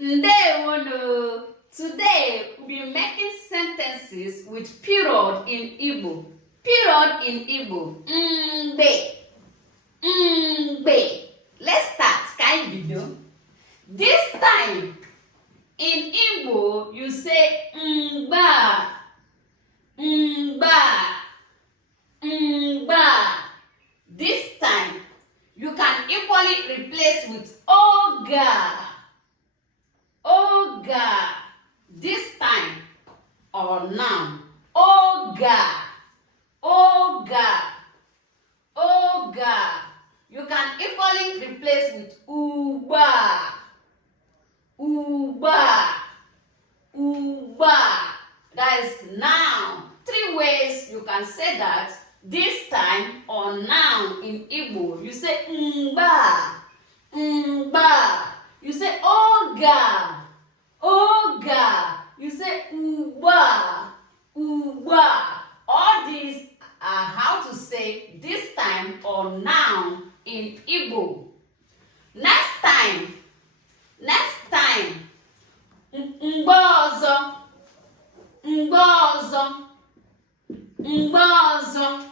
Ndewono. Today we'll be making sentences with period in Igbo. Period in Igbo. Mgbe. Mgbe. Let's start. Can you do? This time in Igbo you say mgba. Mgba. Mgba. This time you can equally replace with oga. Oga. This time or now. Oga. Oga. Oga. You can equally replace with uba. Uba. Uba. That is now. 3 ways you can say that. This time or now in Igbo. You say mba. Mba. You say oga. Oga. You say uba. Uba. All these are how to say this time or now in Igbo. Next time. Next time. Mgbe ọzọ. Mgbe ọzọ. Mgbe ọzọ.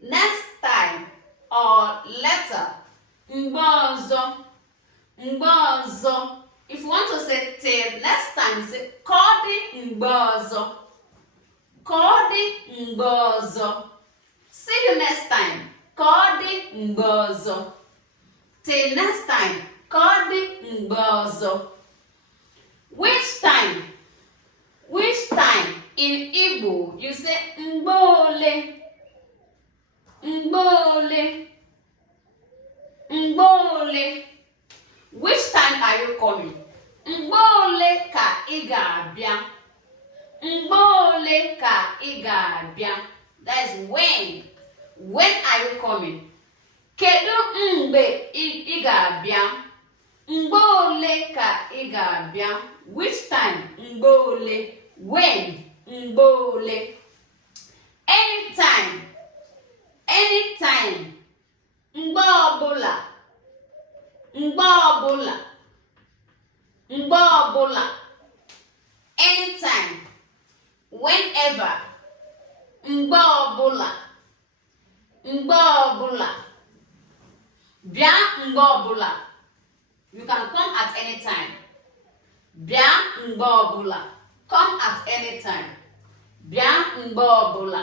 Next time or later. Mgbe ọzọ. Mgbe ọzọ. If you want to say till next time, say kọdị mgbe ọzọ. Kọdị mgbe ọzọ. See you next time. Kọdị mgbe ọzọ. Till next time. Kọdị mgbe ọzọ. Which time? Which time in Igbo you say mgbe ole? Mgbe ole? Mgbe ole? Which time are you coming? Mgbe ole ka ị ga-abịa? Mgbe ole ka ị ga-abịa? That is when. When are you coming? Kedu mgbe ị ga-abịa? Mgbe ole ka ị ga-abịa? Which time? Mgbe ole? When? Mgbe ole? Anytime. Anytime. Mgbe ọbụla. Mgbe ọbụla. Mgbe ọbụla. Anytime. Whenever. Mgbe ọbụla. Mgbe ọbụla. Bịa mgbe ọbụla. You can come at any time. Bịa mgbe ọbụla. Come at any time. Bịa mgbe ọbụla.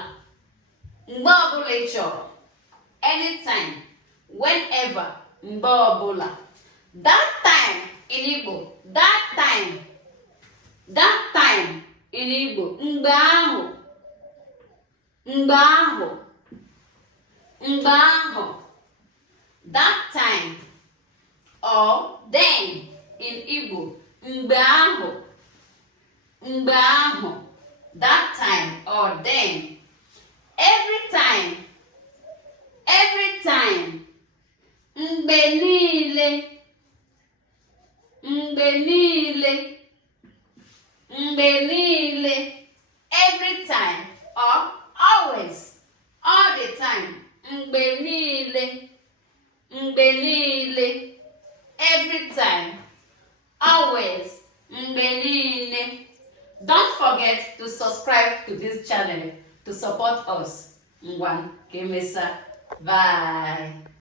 Mgbe ọbụla ị chọrọ. Anytime. Whenever. Mgbe ọbụla. That time in Igbo. That time. That time in Igbo. Mgbe ahụ. Mgbe ahụ. Mgbe ahụ. That time or then in Igbo. Mgbe ahụ. Mgbe ahụ. That time or then. Every time. Every time. Mgbe niile. Mgbe niile. Mgbe niile. Every time or always. All the time. Mgbe niile. Mgbe niile. Every time. Always. Mgbe niile. Don't forget to subscribe to this channel to support us. Ngwan, Kemesa. Bye.